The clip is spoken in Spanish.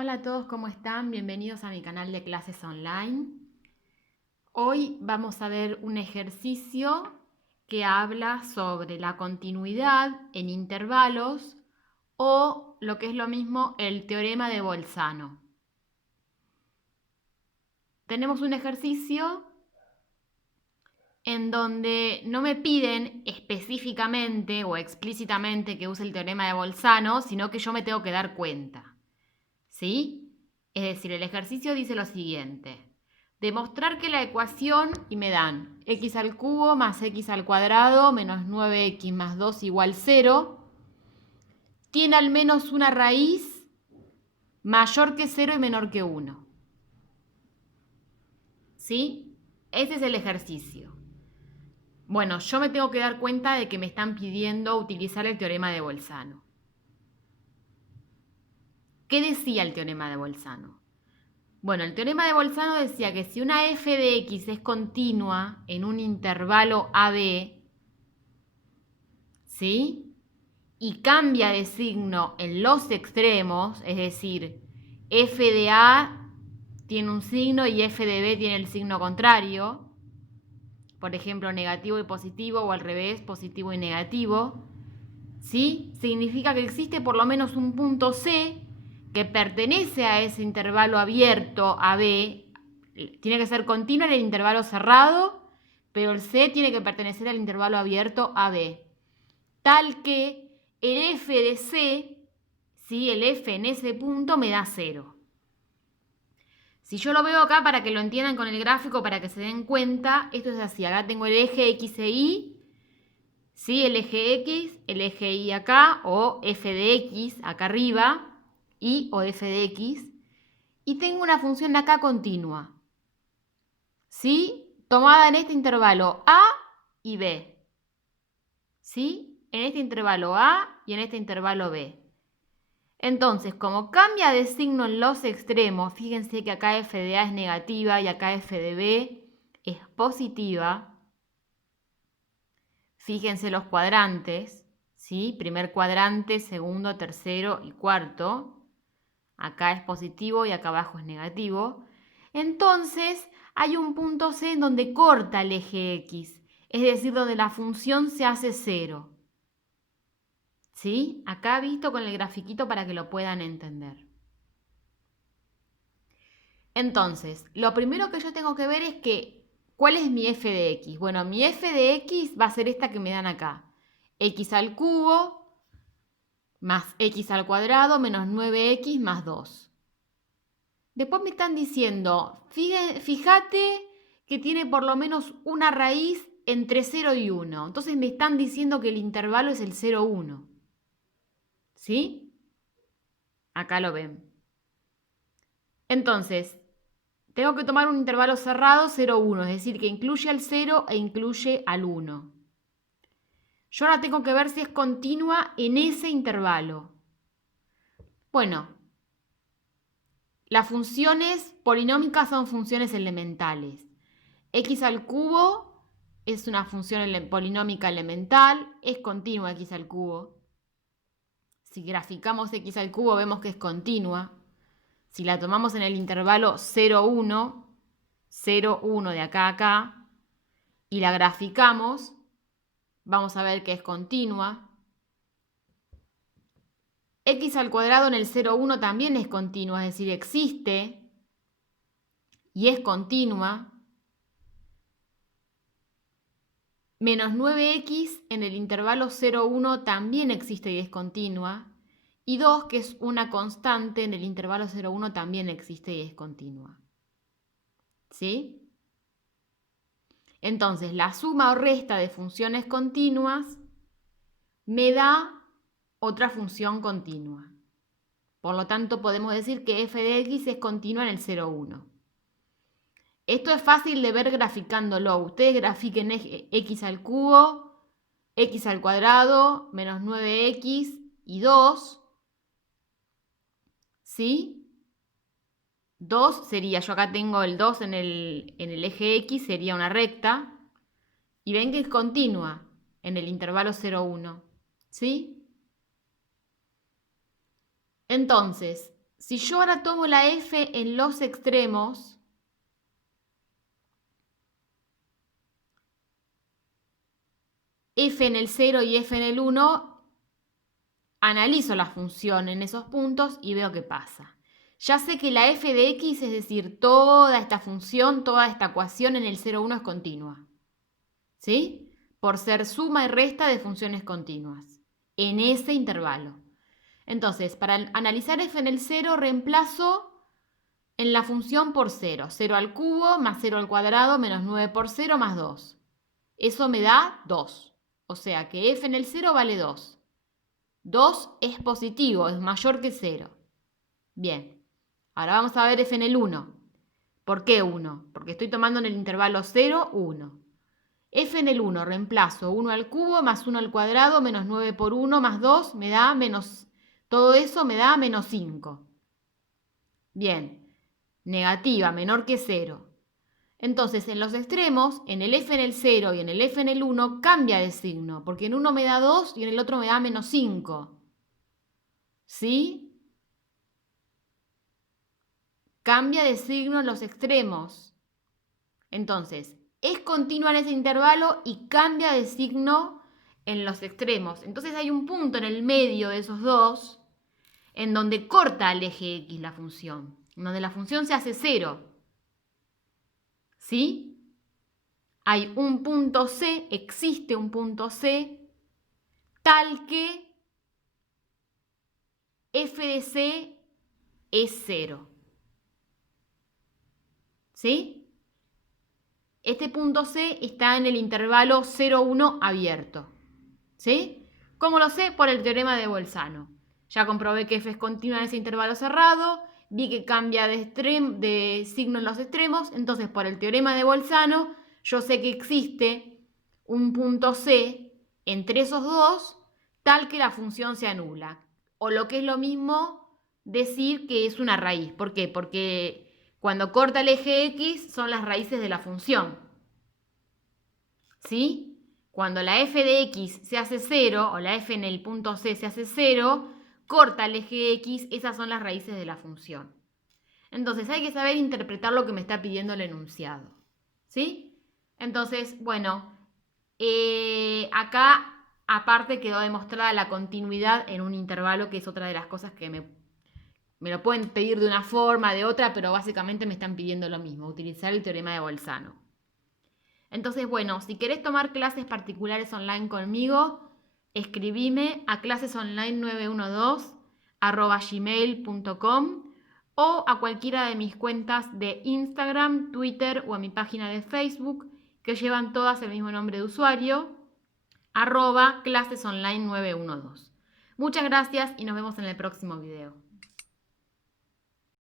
Hola a todos, ¿cómo están? Bienvenidos a mi canal de clases online. Hoy vamos a ver un ejercicio que habla sobre la continuidad en intervalos o lo que es lo mismo el teorema de Bolzano. Tenemos un ejercicio en donde no me piden específicamente o explícitamente que use el teorema de Bolzano, sino que yo me tengo que dar cuenta. ¿Sí? Es decir, el ejercicio dice lo siguiente. Demostrar que la ecuación, y me dan x al cubo más x al cuadrado menos 9x más 2 igual 0, tiene al menos una raíz mayor que 0 y menor que 1. ¿Sí? Ese es el ejercicio. Bueno, yo me tengo que dar cuenta de que me están pidiendo utilizar el teorema de Bolzano. ¿Qué decía el teorema de Bolzano? Bueno, el teorema de Bolzano decía que si una f de x es continua en un intervalo AB, ¿sí? Y cambia de signo en los extremos, es decir, f de A tiene un signo y f de B tiene el signo contrario, por ejemplo, negativo y positivo, o al revés, positivo y negativo, ¿sí? Significa que existe por lo menos un punto C que pertenece a ese intervalo abierto AB. Tiene que ser continuo en el intervalo cerrado, pero el C tiene que pertenecer al intervalo abierto AB. Tal que el f de C, ¿sí? El f en ese punto me da 0. Si yo lo veo acá para que lo entiendan con el gráfico, para que se den cuenta, esto es así. Acá tengo el eje X e Y, ¿sí? El eje Y acá, o f de X acá arriba, Y o f de X. Y tengo una función de acá continua, ¿sí? Tomada en este intervalo A y B, ¿sí? En este intervalo A y en este intervalo B. Entonces, como cambia de signo en los extremos, fíjense que acá f de A es negativa y acá f de B es positiva. Fíjense los cuadrantes, ¿sí? Primer cuadrante, segundo, tercero y cuarto. Acá es positivo y acá abajo es negativo. Entonces, hay un punto C en donde corta el eje X, es decir, donde la función se hace 0. ¿Sí? Acá visto con el grafiquito para que lo puedan entender. Entonces, lo primero que yo tengo que ver es que, ¿cuál es mi f de x? Bueno, mi f de x va a ser esta que me dan acá. X al cubo más x al cuadrado menos 9x más 2. Después me están diciendo, fíjate que tiene por lo menos una raíz entre 0 y 1. Entonces me están diciendo que el intervalo es el 0, 1. ¿Sí? Acá lo ven. Entonces, tengo que tomar un intervalo cerrado 0, 1, es decir, que incluye al 0 e incluye al 1. Yo ahora tengo que ver si es continua en ese intervalo. Bueno, las funciones polinómicas son funciones elementales. X al cubo es una función polinómica elemental, es continua x al cubo. Si graficamos x al cubo vemos que es continua. Si la tomamos en el intervalo 0, 1, 0, 1 de acá a acá, y la graficamos, vamos a ver que es continua. X al cuadrado en el 0, 1 también es continua, es decir, existe y es continua. Menos 9x en el intervalo 0, 1 también existe y es continua. Y 2, que es una constante, en el intervalo 0, 1 también existe y es continua. ¿Sí? Entonces, la suma o resta de funciones continuas me da otra función continua. Por lo tanto, podemos decir que f de x es continua en el 0, 1. Esto es fácil de ver graficándolo. Ustedes grafiquen x al cubo, x al cuadrado, menos 9x y 2. ¿Sí? 2 sería, yo acá tengo el 2 en el eje X, sería una recta. Y ven que es continua en el intervalo 0, 1. ¿Sí? Entonces, Si yo ahora tomo la f en los extremos, f en el 0 y f en el 1, analizo la función en esos puntos y veo qué pasa. Ya sé que la f de x, es decir, toda esta función, toda esta ecuación en el 0, 1 es continua. ¿Sí? Por ser suma y resta de funciones continuas en ese intervalo. Entonces, para analizar f en el 0, reemplazo en la función por 0. 0 al cubo más 0 al cuadrado menos 9 por 0 más 2. Eso me da 2. O sea que f en el 0 vale 2. 2 es positivo, es mayor que 0. Bien, ahora vamos a ver f en el 1. ¿Por qué 1? Porque estoy tomando en el intervalo 0, 1. F en el 1, reemplazo 1 al cubo más 1 al cuadrado menos 9 por 1 más 2 me da menos, todo eso me da menos 5. Bien, negativa, menor que 0. Entonces, en los extremos, en el f en el 0 y en el f en el 1, cambia de signo, porque en uno me da 2 y en el otro me da menos 5. ¿Sí? Cambia de signo en los extremos. Entonces, es continua en ese intervalo y cambia de signo en los extremos. Entonces hay un punto en el medio de esos dos en donde corta el eje X la función, en donde la función se hace 0. ¿Sí? Hay un punto C, existe un punto C, tal que f de C es 0. ¿Sí? Este punto C está en el intervalo 0, 1 abierto. ¿Sí? ¿Cómo lo sé? Por el teorema de Bolzano. Ya comprobé que f es continua en ese intervalo cerrado, vi que cambia de signo en los extremos, entonces por el teorema de Bolzano yo sé que existe un punto C entre esos dos tal que la función se anula. O lo que es lo mismo, decir que es una raíz. ¿Por qué? Porque cuando corta el eje X son las raíces de la función. ¿Sí? Cuando la f de x se hace 0, o la f en el punto C se hace 0, corta el eje X, esas son las raíces de la función. Entonces hay que saber interpretar lo que me está pidiendo el enunciado. ¿Sí? Entonces, bueno, acá aparte quedó demostrada la continuidad en un intervalo, que es otra de las cosas que me lo pueden pedir de una forma, de otra, pero básicamente me están pidiendo lo mismo, utilizar el teorema de Bolzano. Entonces, bueno, si querés tomar clases particulares online conmigo, escribime a clasesonline912@gmail.com o a cualquiera de mis cuentas de Instagram, Twitter o a mi página de Facebook, que llevan todas el mismo nombre de usuario, @clasesonline912. Muchas gracias y nos vemos en el próximo video.